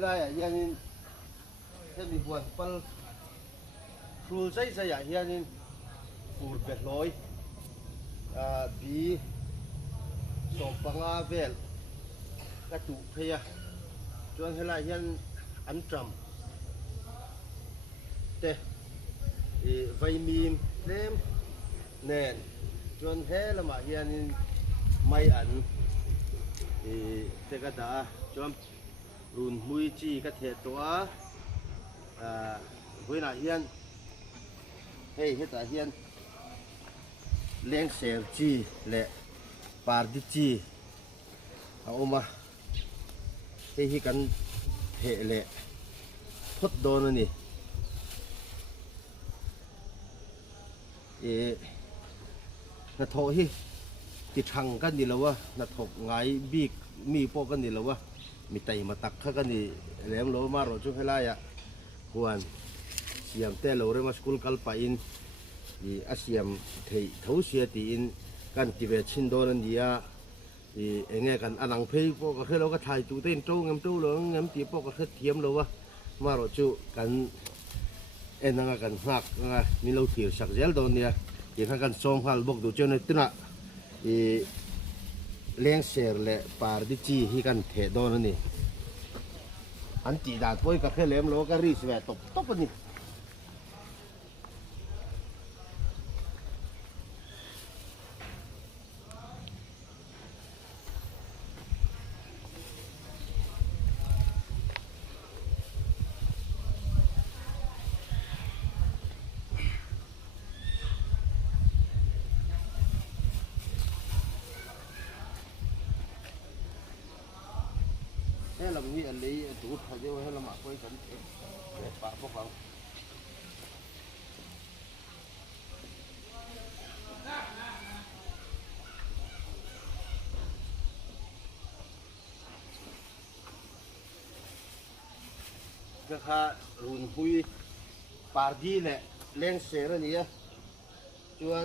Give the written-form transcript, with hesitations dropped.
Đây là hiện thế bị buồn phân phù dây dây à hiện phù bẹt lối bị sổ bằng a vel các tụ kia cho nên là hiện ăn trầm thế vây mìm thêm nền cho nên thế là mà hiện may ăn thế cái đó choรุ่นมุยจีกระเทตัวเวลาเฮียนเฮ้ยเฮ็ดเฮียนเลี้ยงเสียงจีและปาร์ดิจีเอามาเฮ้ยกันเทและพดโดนนี่นาทอกที่ติดชังกันนี่แล้ววะนาทอกไงบีกมีพวกกันนี่แล้ววะมีไตมาตักข้ากันนี่แหลมโลมาโรจุให้ไล่อะควรเสียมเตะโลเรมาสกุลกัลปาอินอีอาเสียมเททูเสียตีอินกันจีเวชินโดนันดีอะอีเองกันอันหลังเพย์พวกก็คือเราก็ถ่ายจูเต้นจูเงิมจูหลงเงิมตีพวกก็คือเทียมเราวะมาโรจุกันนั่งกันหักนี่เราถือสักเจลโดนเนี่ยอย่างกันส่งหัลบกดูเจ้าในตัวน่ะอีเลี้ยงเสือและปาร์ดิจีที่กันเทโดนนี่อันจีดาดป่วยกับแค่เลี้ยงโลก็รีสเวตตบนี่ให้เรามีอันนี้จูดเขาจะให้เราหมักไว้กันปะพวกเราก็ค่ะรุ่นคุยปาร์ดีแหละเลี้ยงเสือนี่จวน